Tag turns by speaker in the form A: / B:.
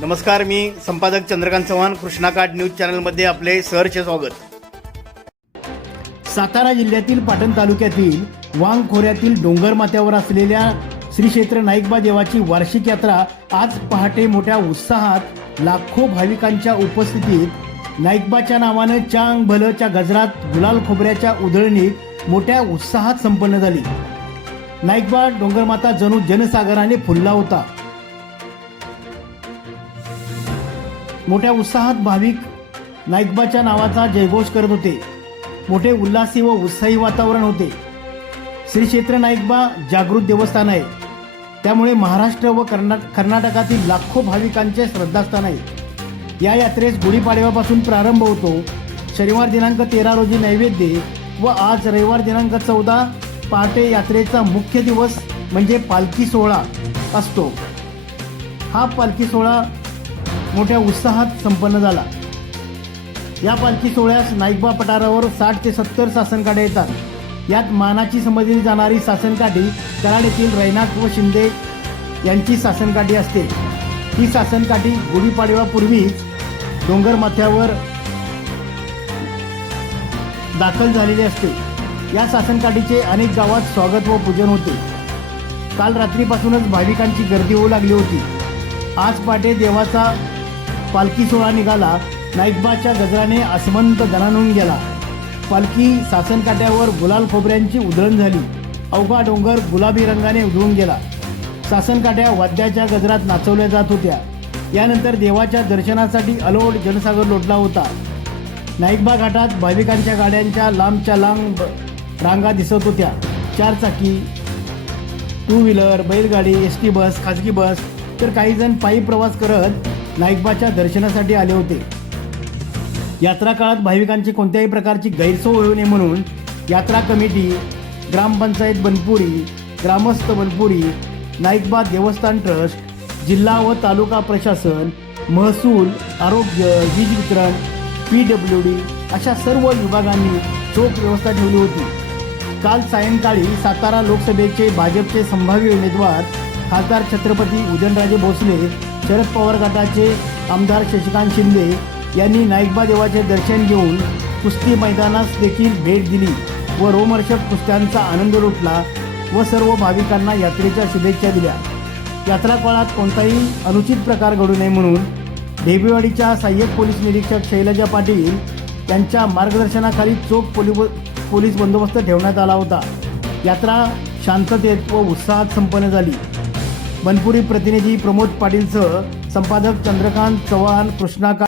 A: नमस्कार मी संपादक चंद्रकांत चव्हाण कृष्णाकाठ न्यूज चॅनलमध्ये आपले सहर्ष स्वागत. सातारा जिल्ह्यातील पाटण तालुक्यातील वांग खोऱ्यातील डोंगर माथ्यावर असलेल्या श्री क्षेत्र नाईकबा देवाची वार्षिक यात्रा आज पहाटे मोठ्या उत्साहात लाखो भाविकांच्या उपस्थितीत नाईकबाच्या नावानं चांग भलच्या गजरात गुलाल खोबऱ्याच्या उधळणीत मोठ्या उत्साहात संपन्न झाली. नाईकबा डोंगरमाता जणू जनसागराने फुलला होता. मोठ्या उत्साहात भाविक नाईकबाच्या नावाचा जयघोष करत होते. मोठे उल्हासी व उत्साही वातावरण होते. श्री क्षेत्र नाईकबा जागृत देवस्थान आहे. त्यामुळे महाराष्ट्र व कर्ना कर्नाटकातील लाखो भाविकांचे श्रद्धास्थान आहे. या यात्रेस गुढीपाडव्यापासून प्रारंभ होतो. शनिवार दिनांक तेरा रोजी नैवेद्य व आज रविवार दिनांक चौदा पहाटे यात्रेचा मुख्य दिवस म्हणजे पालखी सोहळा असतो. हा पालखी सोहळा मोठ्या उत्साहात संपन्न झाला. या पालखी सोहळ्यास नाईकबा पठारावर साठ ते सत्तर सासनकाठ्या येतात. यात मानाची समजली जाणारी सासनकाठी कराड येथील रैनाथ व शिंदे यांची सासनकाठी असते. ही सासनकाठी गुढीपाडव्यापूर्वीच डोंगर माथ्यावर दाखल झालेली असते. या सासनकाठीचे अनेक गावात स्वागत व पूजन होते. काल रात्रीपासूनच भाविकांची गर्दी होऊ लागली होती. आज पहाटे देवाचा पालखी सोहळा निघाला. नाईकबाच्या गजराने आसमंत दणानून गेला. पालखी सासनकाट्यावर गुलाल खोबऱ्यांची उधळण झाली. अवघा डोंगर गुलाबी रंगाने उधळून गेला. सासनकाट्या वाद्याच्या गजरात नाचवल्या जात होत्या. यानंतर देवाच्या दर्शनासाठी अलोट जनसागर लोटला होता. नाईकबा घाटात भाविकांच्या गाड्यांच्या लांबच्या लांब रांगा दिसत होत्या. चारचाकी टू व्हीलर बैलगाडी एस टी बस खाजगी बस तर काहीजण पायी प्रवास करत नाईकबाच्या दर्शनासाठी आले होते. यात्रा काळात भाविकांची कोणत्याही प्रकारची गैरसोय होऊ नये म्हणून यात्रा कमिटी ग्रामपंचायत बनपुरी ग्रामस्थ बनपुरी नाईकबा देवस्थान ट्रस्ट जिल्हा व तालुका प्रशासन महसूल आरोग्य वीज वितरण पी डब्ल्यू डी अशा सर्व विभागांनी चोख व्यवस्था ठेवली होती. काल सायंकाळी सातारा लोकसभेचे भाजपचे संभाव्य उमेदवार खासदार छत्रपती उदयनराजे भोसले शरद पवार गटाचे आमदार शशिकांत शिंदे यांनी नाईकबा देवाचे दर्शन घेऊन कुस्ती मैदानास देखील भेट दिली व रोमर्षक कुस्त्यांचा आनंद लुटला व सर्व भाविकांना यात्रेच्या शुभेच्छा दिल्या. यात्रा काळात कोणताही अनुचित प्रकार घडू नये म्हणून ढेबेवाडीच्या सहाय्यक पोलीस निरीक्षक शैलजा पाटील यांच्या मार्गदर्शनाखाली चोख पोलि पोलीस बंदोबस्त ठेवण्यात आला होता. यात्रा शांततेत व उत्साहात संपन्न झाली. मनपुरी प्रतिनिधी प्रमोद पाटीलसह संपादक चंद्रकांत चव्हाण कृष्णाकांत